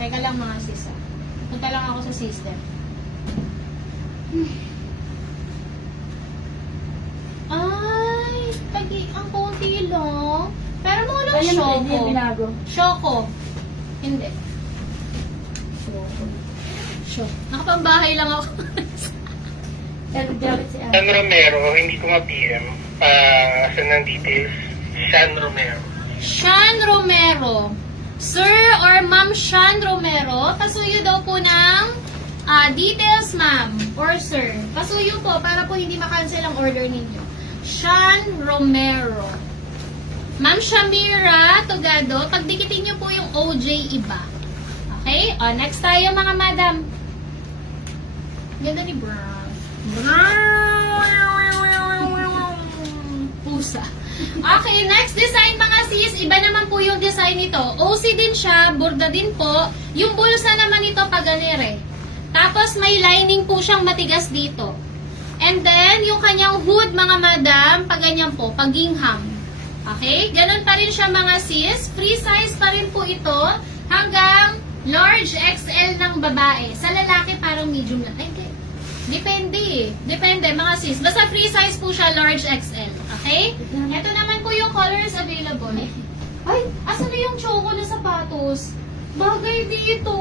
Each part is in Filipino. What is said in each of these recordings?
Teka lang mga sis. Punta lang ako sa system. Ay, ang konti lang. Pero mo lang Ayan, Choco. hindi binago. Choco. Hindi. Choco. Nakapambahay lang ako. Pero David si Sean Romero, hindi ko ma-PM. Saan ng details? Sean Romero. Sean Romero. Sir or Ma'am Sean Romero, pasuyo daw po ng details, ma'am or sir. Pasuyo po para po hindi makancel ang order ninyo. Sean Romero. Ma'am Shamira Togado, pagdikitin nyo po yung OJ iba. Okay? O, next tayo mga madam. Ganda ni Brown. Pusa. Okay, next design mga sis. Iba naman po yung design nito. OC din siya, borda din po. Yung bulsa naman ito paganire. Tapos may lining po siyang matigas dito. And then, yung kanyang hood mga madam, paganyan po, pagingham. Okay? Ganun pa rin siya mga sis. Free size pa rin po ito hanggang large XL ng babae. Sa lalaki parang medium lang. Ay, hindi. Depende eh. Depende mga sis. Basta free size po siya, large XL. Okay? Ito naman po yung colors available. Ay, asan na yung choco na sapatos? Bagay dito.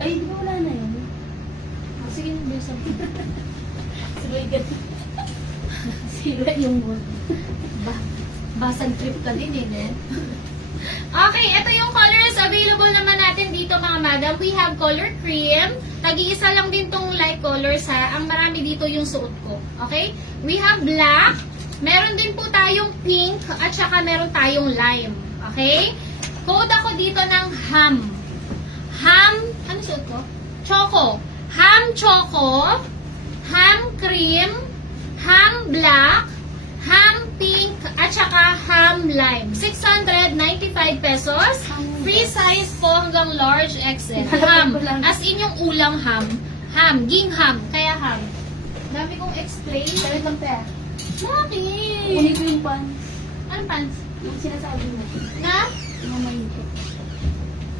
Ay, di ba wala na yun? Sige, hindi sa Sabay ganun. Sira yung mood. basag trip ka din eh. Okay, ito yung colors available naman natin dito mga madam. We have color cream. Tag-iisa lang din tong light colors ha. Ang marami dito yung suot ko. Okay? We have black. Meron din po tayong pink at saka meron tayong lime. Okay? Code ako dito ng ham. Ham, ano suot ko? Choco. Ham choco, ham cream, ham black, ham pink, at saka ham lime. 695 pesos. Free size po hanggang large XL. Ham. As in yung ulang ham. Ham. Gingham. Kaya ham. Dami kong explain. Sabi lang pa. Bakit? Kunin ko yung pants. Anong pants? Yung sinasabi mo. Na? Yung mamayinit.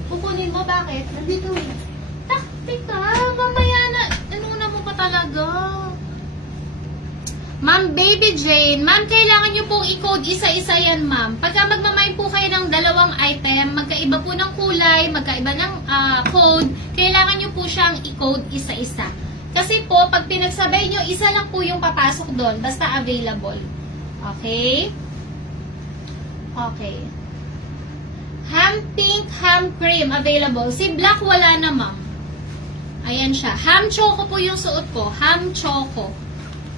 Kukunin mo. Bakit? Nandito eh. Taktik ka. Mamaya na. Inuna mo pa talaga. Ma'am Baby Jane, ma'am, kailangan nyo pong i-code isa-isa yan, ma'am. Pagka magmamay po kayo ng dalawang item, magkaiba po ng kulay, magkaiba ng code, kailangan nyo po siyang i-code isa-isa. Kasi po, pag pinagsabay nyo, isa lang po yung papasok doon, basta available. Okay? Okay. Ham pink, ham cream, available. Si black wala na, ma'am. Ayan siya. Ham choco po yung suot ko. Ham choco.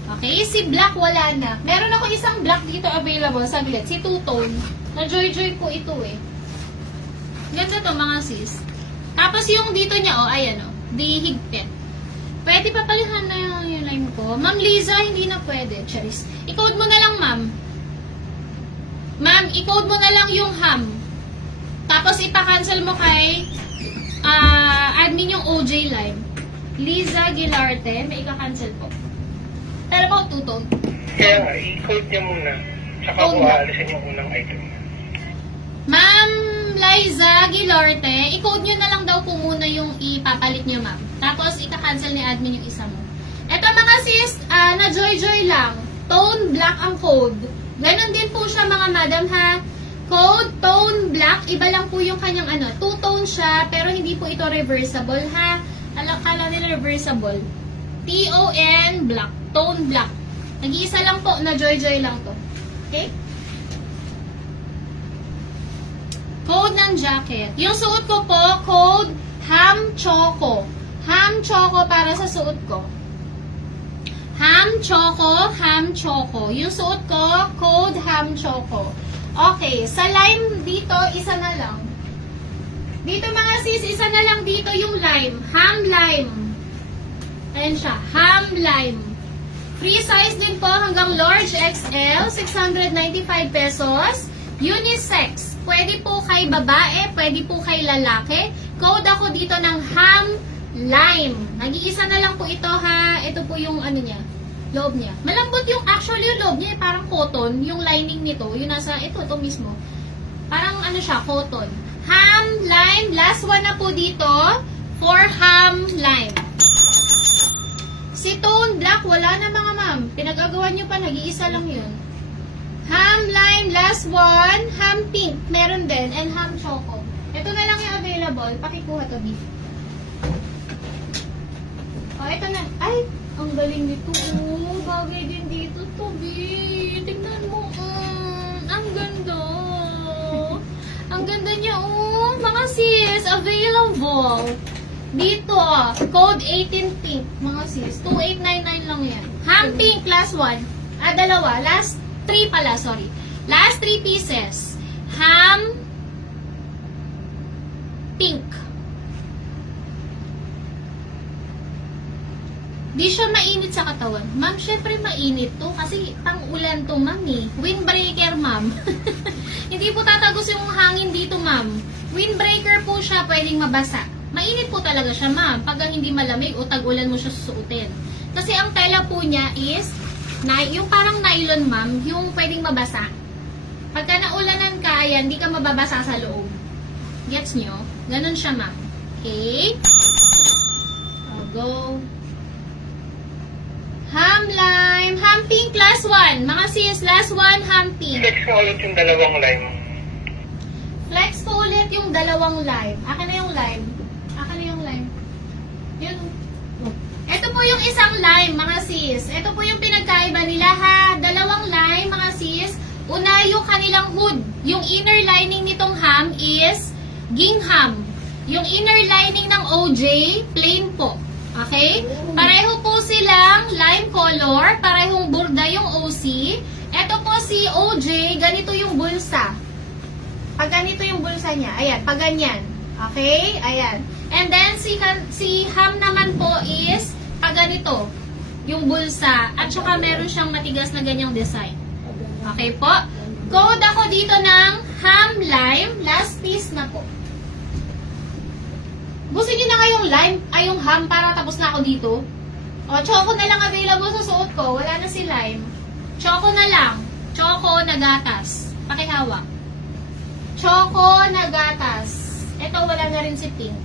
Okay, si black wala na. Meron ako isang black dito available. Saglit, si two-tone. Na joy-joy po ito eh. Ganda to mga sis. Tapos yung dito niya, oh, ayan oh. Di higpit. Pwede pa palihan na yung line ko. Ma'am Liza, hindi na pwede. Charis. I-code mo na lang, ma'am. Ma'am, i-code mo na lang yung ham. Tapos ipa-cancel mo kay admin yung OJ Lime. Liza Gilarte, may ika-cancel po. Pero po, two-tone. Kaya nga, i-code niya muna. Tsaka Code ko na. aalisin yung unang item. Ma'am Liza Gilarte, i-code nyo na lang daw po muna yung ipapalit nyo, ma'am. Tapos, ika-cancel ni admin yung isa mo. Eto mga sis, na joy-joy lang. Tone black ang code. Ganon din po siya mga madam ha. Code, tone black. Iba lang po yung kanyang ano. Two-tone siya, pero hindi po ito reversible ha. Kala nila reversible. T-O-N black. Tone black. Nag-iisa lang po, na joy-joy lang to. Okay? Code ng jacket. Yung suot ko po, code ham choco. Ham choco para sa suot ko. Ham choco, ham choco. Yung suot ko, code ham choco. Okay, sa lime dito, isa na lang. Dito mga sis, isa na lang dito yung lime. Ham lime. Ayan siya, ham lime. Free size din po hanggang large XL, 695 pesos. Unisex. Pwede po kay babae, pwede po kay lalaki. Code ako dito ng ham lime. Nag-iisa na lang po ito ha. Ito po yung ano niya, loob niya. Malambot yung actually yung loob niya, parang cotton. Yung lining nito, yung nasa, ito mismo. Parang ano siya, cotton. Ham, lime. Last one na po dito for ham, lime. Si Tone Black, wala na mga ma'am. Pinagagawa nyo pa, nag-iisa lang yun. Ham, lime, last one. Ham pink, meron din. And ham choco. Ito na lang yung available. Pakikuha to, B. O, ito na. Ay, ang galing nito. Oh, bagay din dito to, B. Tingnan mo. Ang ganda. Ang ganda niya, oh. Mga sis, available. Dito, code 18 pink, mga sis. 2899 lang yan. Ham pink, last one. Dalawa. Last 3 pala, sorry. Last 3 pieces. Ham pink. Di siya mainit sa katawan. Ma'am, syempre mainit to kasi tang-ulan to, ma'am eh. Windbreaker, ma'am. Hindi po tatagos yung hangin dito, ma'am. Windbreaker po siya, pwedeng mabasa. Mainit po talaga siya, ma'am. Pag hindi malamig o tag-ulan mo siya susuotin. Kasi ang tela po niya is, yung parang nylon, ma'am, yung pwedeng mabasa. Pagka naulanan ka, ayan, di ka mababasa sa loob. Gets nyo? Ganon siya, ma'am. Okay? I'll go. Ham lime. Ham pink, last one. Mga sis, last one, ham pink. Flex mo ulit yung dalawang lime. Flex ko ulit yung dalawang lime. Akin na yung lime. Akin na yung lime. Yun. Ito po yung isang lime, mga sis. Ito po yung pinagkaiba nila, ha. Dalawang lime, mga sis. Una, yung kanilang hood. Yung inner lining nitong ham is gingham. Yung inner lining ng OJ, plain po. Okay? Pareho po silang lime color. Parehong burda yung OC. Ito po si OJ, ganito yung bulsa. Pag ganito yung bulsa niya. Ayan, pag ganyan. Okay? Ayan. And then, si ham naman po is pag ganito. Yung bulsa. At saka meron siyang matigas na ganyang design. Okay po? Code ako dito ng ham lime. Last piece na po. Gusto niyo na kayong lime, ay yung ham para tapos na ako dito? O, choco na lang available sa suot ko. Wala na si lime. Choco na lang. Choco na gatas. Pakihawak. Choco na gatas. Ito, wala na rin si pink.